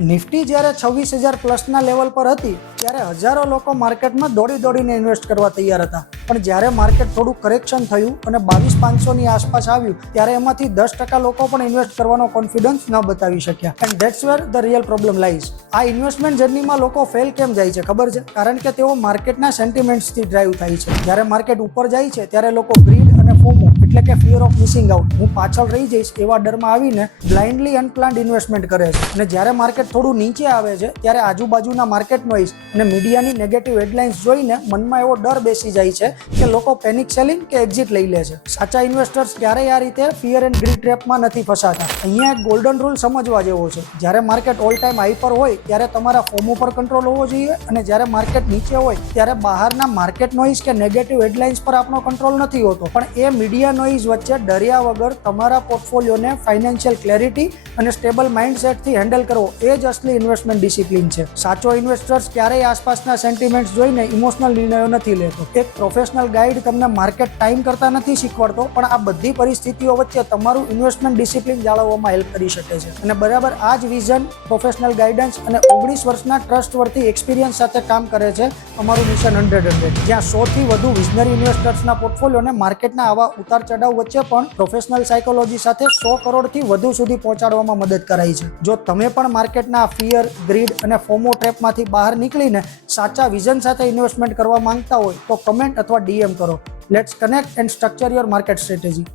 Nifty જ્યારે 26,000 પ્લસના level પર હતી ત્યારે હજારો લોકો માર્કેટમાં દોડીને ઇન્વેસ્ટ કરવા તૈયાર હતા, પણ જ્યારે માર્કેટ થોડું કરેક્શન થયું અને 22,500ની આસપાસ આવ્યું ત્યારે એમાંથી 10% લોકો પણ ઇન્વેસ્ટ કરવાનો કોન્ફિડન્સ ન બતાવી શક્યા. And that's where the real problem lies. આ ઇન્વેસ્ટમેન્ટ જર્નીમાં લોકો ફેલ કેમ જાય છે ખબર છે? કારણ કે તેઓ માર્કેટના સેન્ટિમેન્ટ્સથી ડ્રાઈવ થાય છે. જ્યારે માર્કેટ ઉપર જાય છે ત્યારે લોકો ગ્રીડ અને ફોમો એટલે કે ફિયર ઓફ મિસિંગ આઉટ, હું પાછળ રહી જઈશ એવા ડરમાં આવીને બ્લાઇન્ડલી અનપ્લાન્ડ ઇન્વેસ્ટમેન્ટ કરે છે. અને જ્યારે માર્કેટ થોડું નીચે આવે છે ત્યારે આજુબાજુના માર્કેટ નોઇઝ અને મીડિયાની નેગેટિવ હેડલાઇન્સ જોઈને મનમાં એવો ડર બેસી જાય છે કે લોકો પેનિક સેલિંગ કે એક્ઝિટ લઈ લે છે. સાચા ઇન્વેસ્ટર્સ ક્યારેય આ રીતે ફિયર એન્ડ ગ્રીડ ટ્રેપમાં નથી ફસાતા. અહીંયા એક ગોલ્ડન રૂલ સમજવા જેવો છે. જ્યારે માર્કેટ ઓલ ટાઈમ હાઈ પર હોય ત્યારે તમારા ફોર્મ ઉપર કંટ્રોલ હોવો જોઈએ, અને જ્યારે માર્કેટ નીચે હોય ત્યારે બહારના માર્કેટ નોઇઝ કે નેગેટિવ હેડલાઇન્સ પર આપણો કંટ્રોલ નથી હોતો. પણ એ મીડિયા નોઇઝ વચ્ચે ડર્યા વગર તમારા પોર્ટફોલિયોને ફાઇનાન્શિયલ ક્લેરિટી અને સ્ટેબલ માઇન્ડસેટથી હેન્ડલ કરવો એ જ અસલી ઇન્વેસ્ટમેન્ટ ડિસિપ્લિન છે. સાચો ઇન્વેસ્ટર્સ ક્યારેય આસપાસના સેન્ટિમેન્ટ્સ જોઈને ઇમોશનલ નિર્ણયો નથી લેતો. એક પ્રોફેશનલ ગાઈડ તમને માર્કેટ ટાઈમ કરતા નથી શીખવાડતો, પણ આ બધી પરિસ્થિતિઓ વચ્ચે તમારું ઇન્વેસ્ટમેન્ટ ડિસિપ્લિન જાળવવામાં હેલ્પ કરી શકે છે. અને બરાબર આ જ વિઝન, પ્રોફેશનલ ગાઈડન્સ અને 19 વર્ષના ટ્રસ્ટવર્થી એક્સપિરિયન્સ સાથે કામ કરે છે અમારું મિશન 100, જ્યાં 100થી વધુ વિઝનરી ઇન્વેસ્ટર્સના પોર્ટફોલિયોને માર્કેટના આવા ઉતાર ચઢાવ વચ્ચે પણ પ્રોફેશનલ સાયકોલોજી સાથે 100 કરોડથી વધુ સુધી પહોંચાડવામાં મદદ કરાઈ છે. જો તમે પણ માર્કેટના ફિયર, ગ્રીડ અને ફોમો ટ્રેપમાંથી બહાર નીકળીને સાચા વિઝન સાથે ઇન્વેસ્ટમેન્ટ કરવા માંગતા હોય તો કમેન્ટ અથવા DM કરો. Let's connect and structure your market strategy.